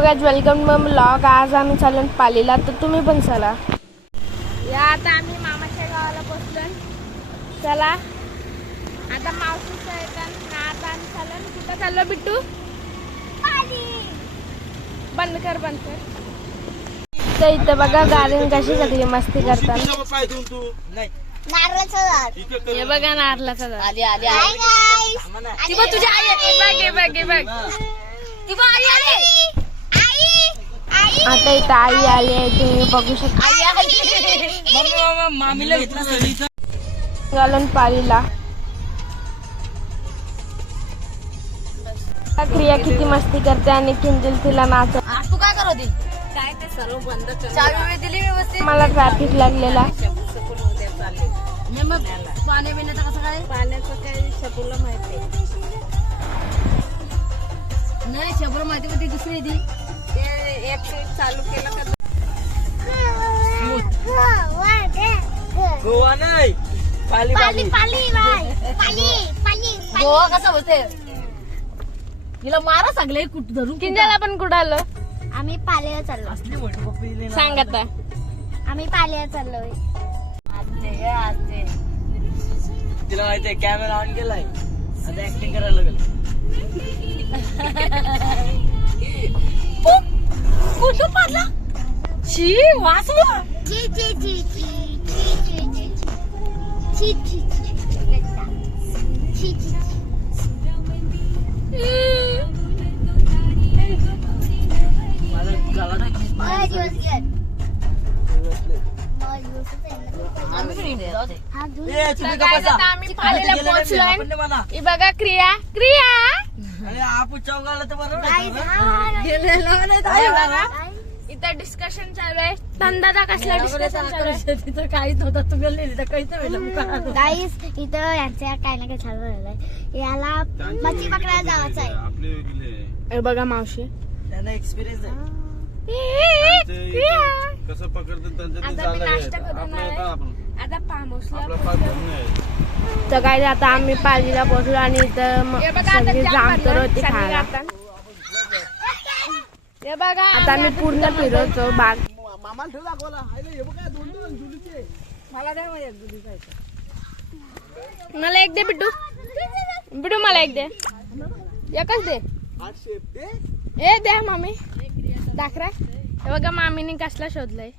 Hello guys, welcome to blog. आज आम्ही चाललो पालीला, तर तुम्ही पण चला। या आता आम्ही मामाच्या गावाला पोहोचलो। चला आता मावशीच्या इथं आता आम्ही चाललो। कुठं चाललो बिट्टू? पाली। बंद कर तर इथं बघा गार्डन कशी सगळी मस्ती करतात। नारळाचं झाड, हे बघा नारळाचं झाड। आली आली ती बघ तुझी आई आहे, बघ ती बघ आई आली। आता इथं आई आली आहे, तुम्ही बघू शकता। मामीला घेतला घालून पालीला क्रिया किती मस्ती करते आणि किंजल तिला नाचत। तू काय करत होती? काय ते सर्व बंद चावी दिली व्यवस्थित। मला ट्रॅफिक लागलेला। मग पाणी बिण्याचं कसं काय? पाण्याचं काय शबूला माहिती नाही। शबूला माहिती होती दुसरी ती एक चालू केलं का गोवा नाही पाली पाली गोवा कसं होते? हिला मारा सगळे कुठ धरून। किंजल आपण कुठं आलो? आम्ही पाल्याला चाललो। असली मोठी पप्पी सांग आता। आम्ही पाल्याला चाललोय। तिला माहितीये कॅमेरा ऑन केलाय, आता ऍक्टिंग करायला लागेल। कुठं पडला? छी वाचलं। छी छी छी छी छी छी छी छी छी छी माझा गळा नाही ए, तुम्ही का बसा? आम्ही पालीला पोहोचलोय। आपण नाही म्हणा. ही बघा क्रिया अरे आपण चौघाला तर बरोबर आहे. इथं डिस्कशन चालू आहे। धंदा कसला डिस्कशन चालू आहे? तिथं काहीच नव्हतं, तू गेली तर काहीच गाईस इथं यांच्या काय ना काय चालू राहिलंय। याला मच्छी पकडायला जायचं आहे। हे बघा मावशी त्यांना एक्सपिरियन्स आहे। कसं पकडतात त्यांच्या आता मी नाश्ता करून आले। आता पामोसला आपलं तर काय आता आम्ही पालीला पोहोचलो आणि इथं सगळी जाम तर होती खायला। हे बघा आता आम्ही पूर्ण फिरवतो बाग। मला एक दे बिट्टू, मला एक दे, एकच दे। ए द्या मामी दाखरा। हे बघा मामीने कसला शोधलाय।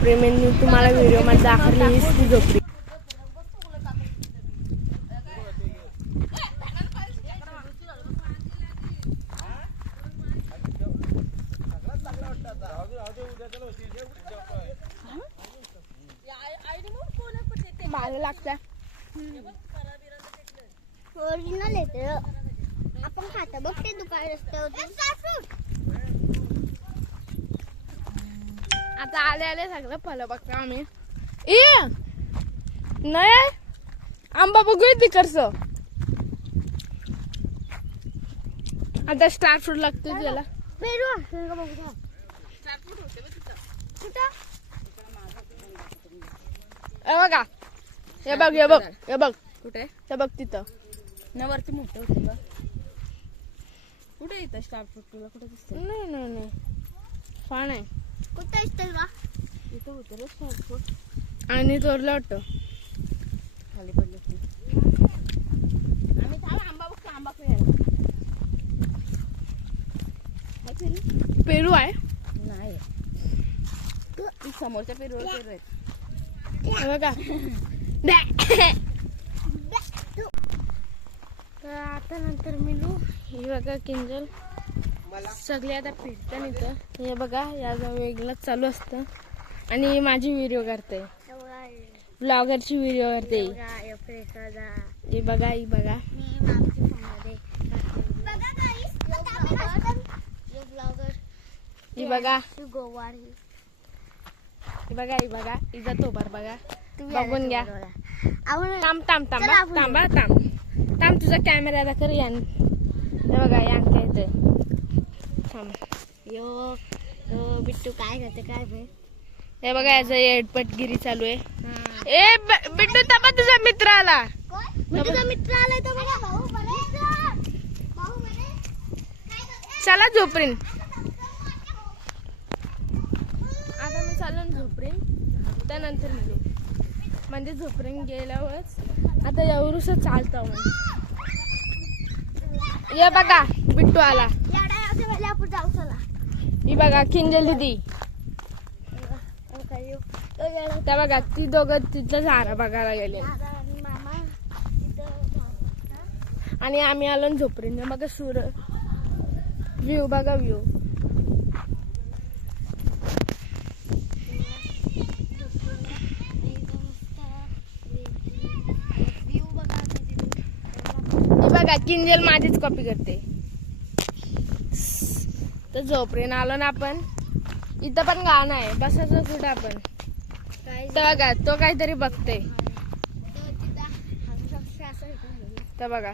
प्रेमींनी तुम्हाला व्हिडिओ मध्ये दाखवली ती झोपडी। भारी लागतं। ओरिजिनल येते आपण खातो बघ ते दुकान रस्त्यावर। आता आले सगळं फळ बघतो आम्ही। नाही आंबा बघूया ती कसं। आता स्टार फ्रूट लागतो त्याला। पेरू हे बघा, हे बघ कुठे? हे बघ तिथं वरती मोठं होतं का? कुठे येतं स्टार फ्रूट? तुला कुठे दिसतं? नाही फान आहे। कुठे असतं का? इथं होतं रे स्टार फ्रूट। आणि तोरला वाटतं खाली पडलं की आम्ही आंबा बघतो। आंबा खायला पेरू आहे। नाही समोरच्या पेरूवर पेरू आहेत। हे बघा तर आता नंतर मिळू। हे बघा किंजल सगळे आता फिरतात इथं। हे बघा याचं वेगळंच चालू असतं आणि माझी व्हिडिओ करते, ब्लॉगरची व्हिडिओ करते। हे बघा ही बघा ही बघा ही बघा इजा तो बघा बघून घ्या। थांब तुझा कॅमेरा दाखव यान। हे बघा यांच्या इथे थांब. यो बिट्टू काय करते काय बे? हे बघा याचं एडपटगिरी चालू आहे. ए बिट्टू तपा तुझा मित्र आला. तुझा मित्र आलाय तो बघा. भाऊ चला झोपरीन. आता मी चालून झोपरीन त्यानंतर निघू. म्हणजे झोपरीन गेल्यावरच आता एवढूस चालतो. ये बघा बिट्टू आला. आपण जाऊ चला. ही बघा किंजल दिदी. त्या बघा ती दोघं तिथं झाडा बघायला गेले आणि आम्ही आलो झोपरीन. बघा सूर व्ह्यू बघा व्ह्यू. बघा किंजल माझीच कॉपी करते. तर झोपरीन आलो ना आपण. इथं पण गाणं आहे बसायचं कुठं आपण. तर बघा तो काहीतरी बघते. तर बघा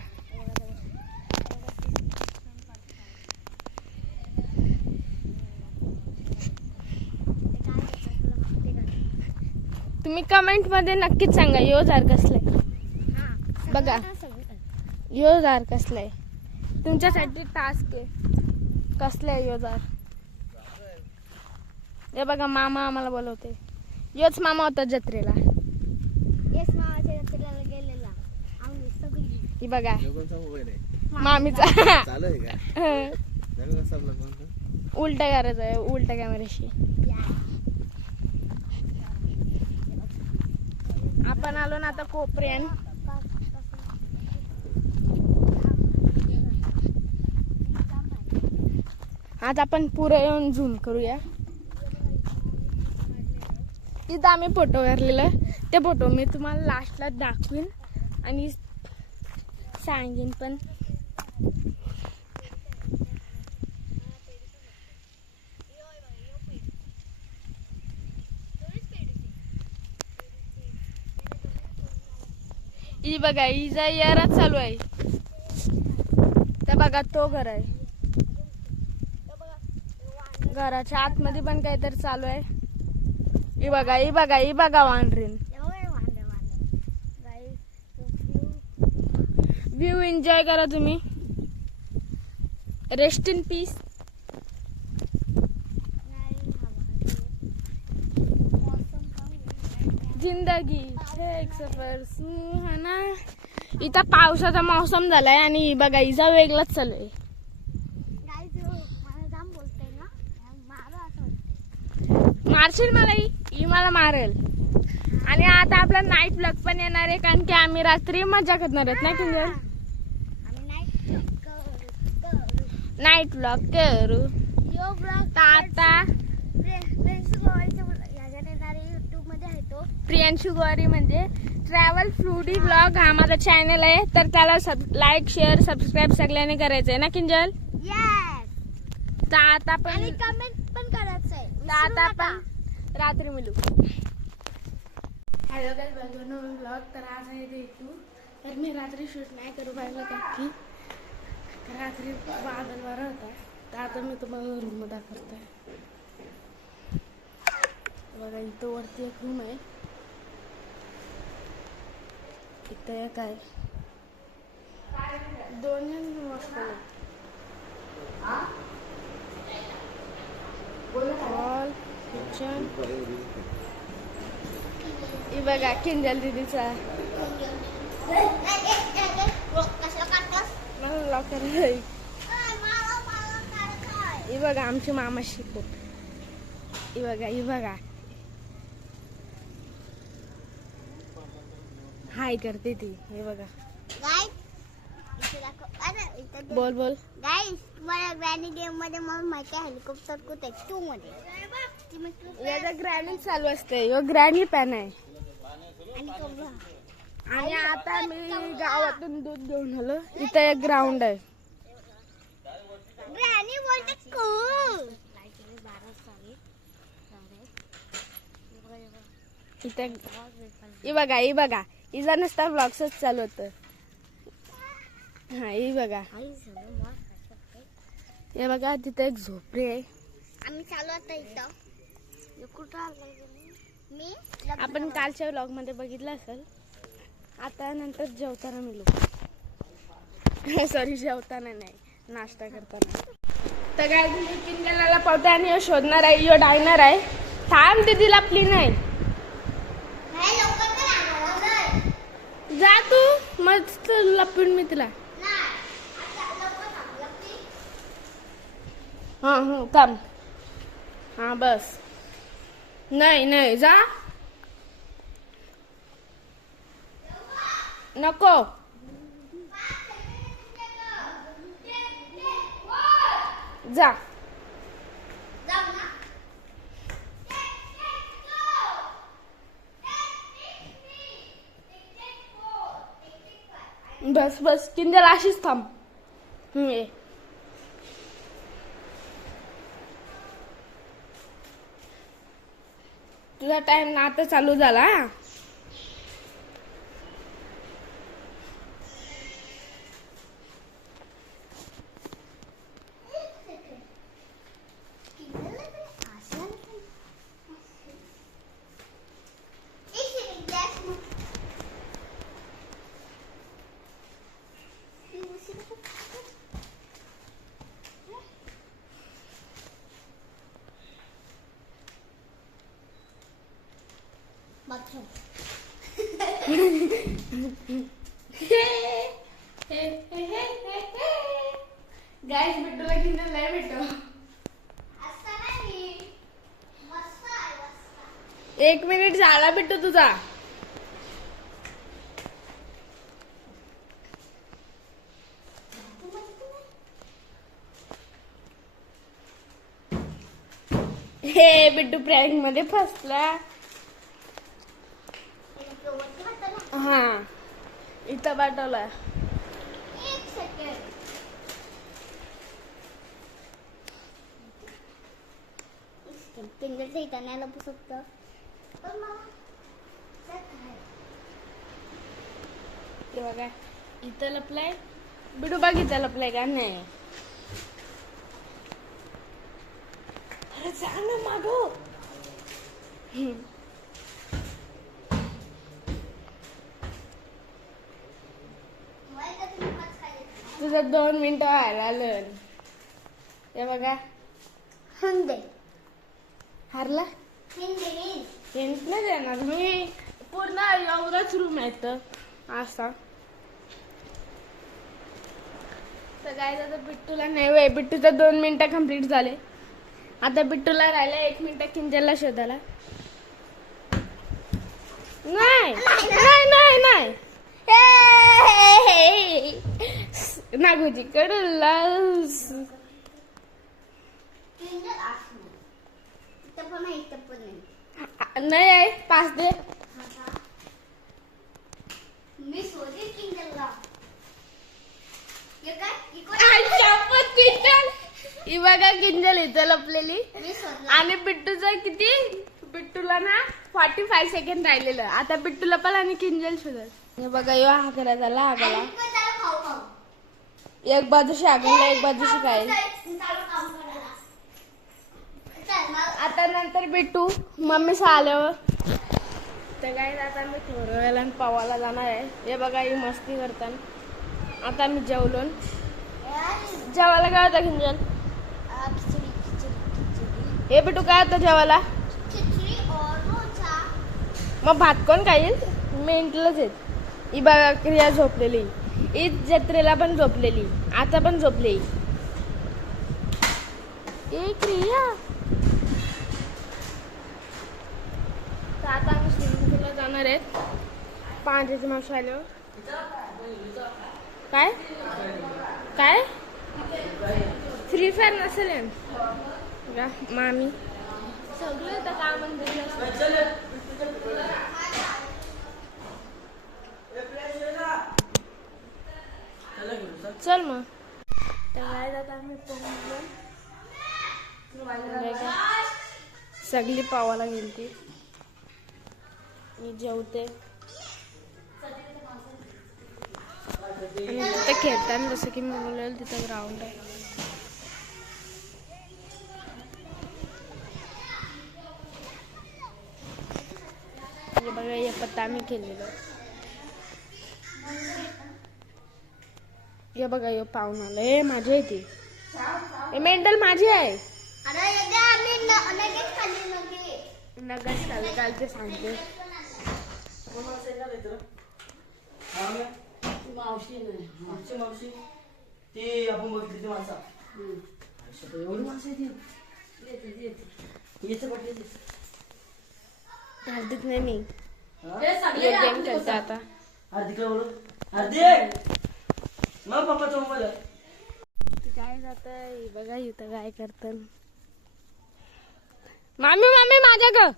तुम्ही कमेंट मध्ये नक्कीच सांगा यो झार कसलाय. बघा यो झार कसलाय तुमच्यासाठी टास्क आहे. कसलाय यो झार. हे बघा मामा आम्हाला बोलवते. योच मामा होता जत्रेला. येस मामाच्या जत्रेला गेलेला आम्ही सगळी. ही बघा कोणता मोबाईल आहे मामीचा. चालू आहे का नवीन कसा आपला कोणता उलटा करायचा आहे उलटा कॅमेऱ्याशी. आपण आलो ना आता कोपऱ्यान. आता आपण पुढे येऊन झूम करूया. तिथं आम्ही फोटो काढलेलं ते फोटो मी तुम्हाला लास्टला दाखवीन आणि सांगेन पण. ही बघा हिचा याराच चालू आहे. त्या बघा तो घर आहे. घराच्या आतमध्ये पण काहीतरी चालू आहे. ही बघा ही बघा ही बघा वांढरीन. व्ह्यू एन्जॉय करा तुम्ही. Rest in peace. जिंदगी एक सफर सुहाना. इथं पावसाचा मौसम झालाय आणि ही बघा हिचा वेगळाच चालू आहे. मारशील मला ही मला मारेल. आणि आता आपला नाईट ब्लॉग पण येणार आहे कारण की आम्ही रात्री मजा करणार आहेत ना किंजल. नाईट ब्लॉग करू. आता प्रियांशु गौरी म्हणजे ट्रॅव्हल फूडी ब्लॉग हा माझा चॅनल आहे. तर त्याला लाईक शेअर सबस्क्राईब सगळ्यांनी करायचंय ना किंजल. तर आता पण कमेंट पण करायचंय. तर आता आपण रात्री मिळू. Hello guys welcome to blog. तर आज आहे देखू. तर मी रात्री शूट नाही करू पाहिलं का की रात्री बादल वारा होता. तर आता मी तुम्हाला रूम दाखवतोय. बघा इथं वरती एक रूम आहे. इथं एक आहे. दोन रूम असतात. Hall kitchen. ही बघा किंजल दीदीचा मला लॉकर. ही बघा आमची मामा शिकतो. ही बघा ही बघा हाय करते ती. हे बघा बोल बोल. गाईस तुम्हाला ग्रॅनी गेम मध्ये मला माहिती आहे हेलिकॉप्टर कुठे 2 मध्ये याचा ग्रॅनी चालू असते. यो ग्रॅनी पॅन आहे. आणि आता मी गावातून दूध घेऊन आलो. इथं एक ग्राउंड आहे. ग्रॅनी बोलते कूल. इथे ही बघा ही बघा हिचा नुसता ब्लॉग्सच चालू होतं. हा ही बघा हे बघा तिथे एक झोपडी आहे. आम्ही चालू आता इथं कुठं आलोय मी आपण कालच्या व्लॉग मध्ये बघितलं असेल. आता नंतर जेवताना मिळू सॉरी जेवताना नाही नाश्ता करताना. तर काय किंजलाला पावते आणि ह्यो शोधणार आहे. ह्यो डायनर आहे. थांब दीदी लपली नाही. जा तू मस्त लपून मी तुला. हा हो थांब. हा बस. नाही नाही जा नको. जा बस बस किंजल अशीच थांब. ये तुझा टाइम ना आता चालू झाला. बाथरूम गाइस बिट्टूला किंजल नाही भेटो. एक मिनिट झाला बिट्टू तुझा. हे बिट्टू प्रँक मध्ये फसला. हा इथं पाठवला. एक सेकंड किंजलच्या इथं नाही लपू शकतं पण मला हे बघा इथं लपलाय. बिडू बघ इथं लपलाय का नाही. अरे जा ना मागो. तुझं 2 मिनिटं व्हायला आलं. हे बघा हंदे हारला. हिंट नाही देणार मी. पूर्ण एवढंच रूम आहेत असा. तर काय आता बिट्टूला नाही वे. बिट्टूचं 2 मिनिटं कंप्लीट झाले. आता बिट्टूला राहिलं 1 मिनिट किंजलला शोधायला. नाही नाही नाही नाही नागोजी कडला नाही आहे. 5 दे. मी सोडली किंजलला. हे काय किंजल ही बघा किंजल इथं लपलेली. मी सोडला आणि बिट्टूचं किती. बिट्टूला ना 45 सेकंड राहिलेलं. आता बिट्टूला पण आणि किंजल शोधत. हे बघा यो हा करायचा हागाला. एक बाजूशी हागला एक बाजूशी काय. आता नंतर बिट्टू मम्मी आल्यावर. तर काय आता मी थोड्या वेळेला पावाला जाणार आहे. हे बघा ही मस्ती करताना. आता मी जेवलो. जेवायला काय होतं किंजल. हे बिट्टू काय होतं जेवायला. खिचडी और रोचा. मग भात कोण खाईल. मेंटलच आहेत. ही बघा क्रिया झोपलेली. ईद जत्रेला पण झोपलेली. आता पण झोपली. ए क्रिया. तर आता आम्ही स्विमिंग पूलला जाणार आहेत. पाण्याची मावशी आल्यावर. काय काय फ्री फायर नसेल का मामी सगळं तर का म्हणते. चल मग. तर काय जात आम्ही सगळी पावाला गेलती. मी जेवते आणि तिथे खेळताना जसं की मी बोललेलं तिथं ग्राउंड आहे. आता आम्ही केलेलो. हे बघा हे पाहून आलं. हे माझी आहे ती. हे मेंढल माझी आहे. नगच खाल्ले काल ते सांगते. मावशी ती आपण बघितली ती माणसा एवढी माणसं हार्दिक नाही मी गेम खेळते आता. हार्दिकला बोलू. हार्दिक मग पप्पाचा मोबाईल काय जात बघा इथं काय करतात. मामी मामी माझ्या ग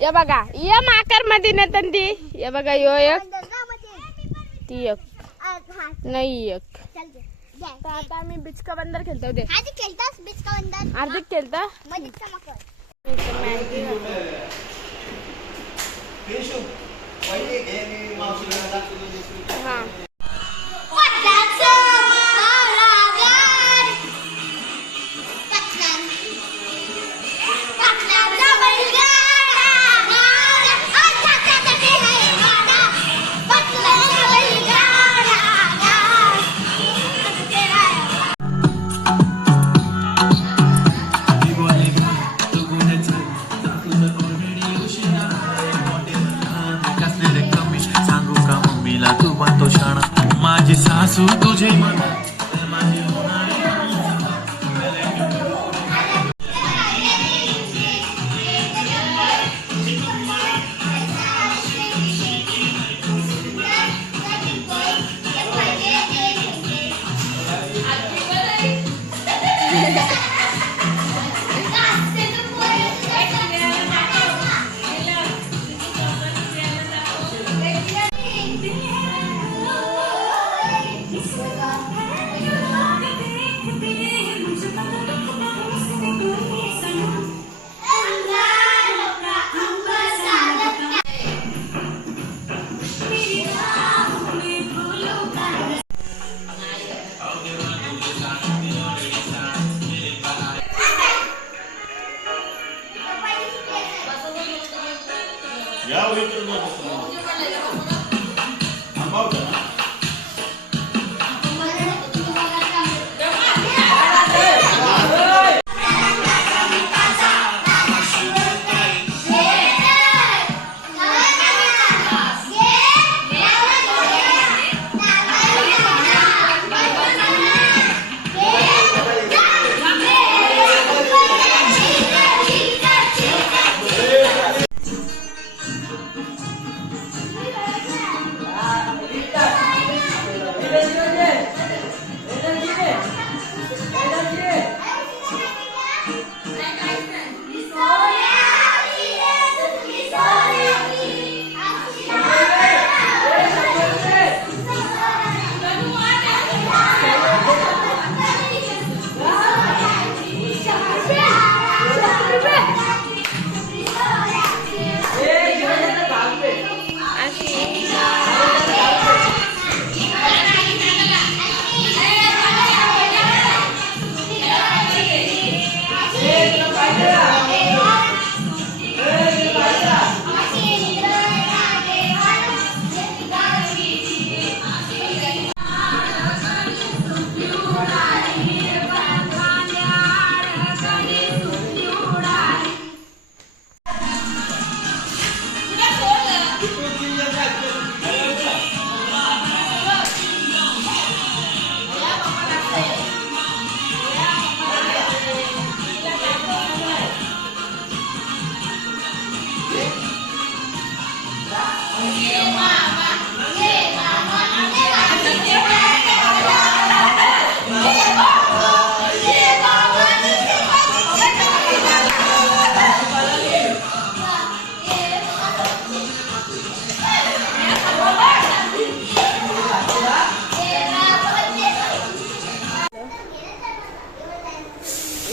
ये बघा ये माकर मध्ये नेतात ती. ये बघा यो एक ती एक नाही एक. तर आता आम्ही बिचका बंदर खेळतो. होते हार्दिक खेळता मॅगी हा. माझी सासू तुझे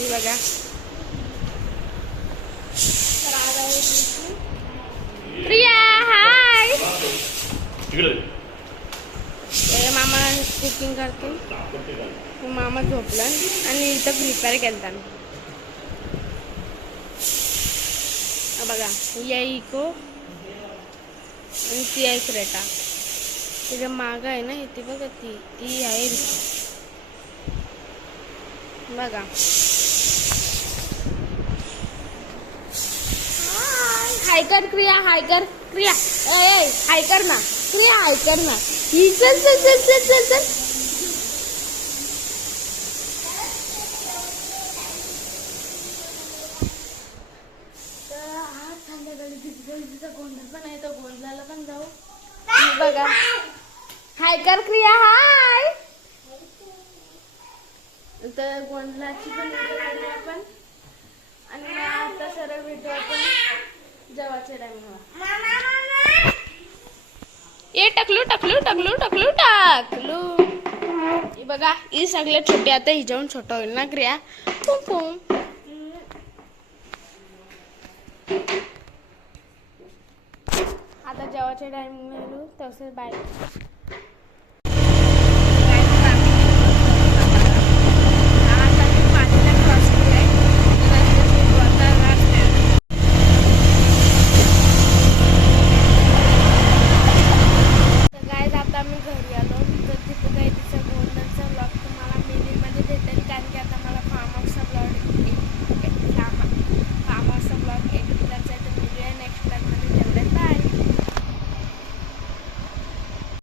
बघा प्रिया हाय. मामा कुकिंग करते. मामा झोपला आणि इथं प्रिपेअर केलता. बघा या इको आणि ती आहे क्रेटा. त्याच्या माग आहे ना ती बघा, ती आहे बघा. हाय कर क्रिया, हाय कर क्रिया, हाय कर ना क्रिया, हाय कर ना. ही चल चल चल चल चल चल. तर आज संध्याकाळी तिचा गोंधळ पण आहे, तर गोंधळाला पण जाऊ. बघा हाय कर क्रिया, हाय. तर गोंधळाची पण व्हिडिओ काढली आपण आणि आता सरळ व्हिडिओ आपण जेवायच्या टाइमला. ये टकलू टकलू टकलू टकलू टाकलू. हे बघा ही सगळे छोटे, आता हिच्याहून छोटा होईल ना क्रिया. पुम पुम. आता जेवायच्या टाइम तसं बाय.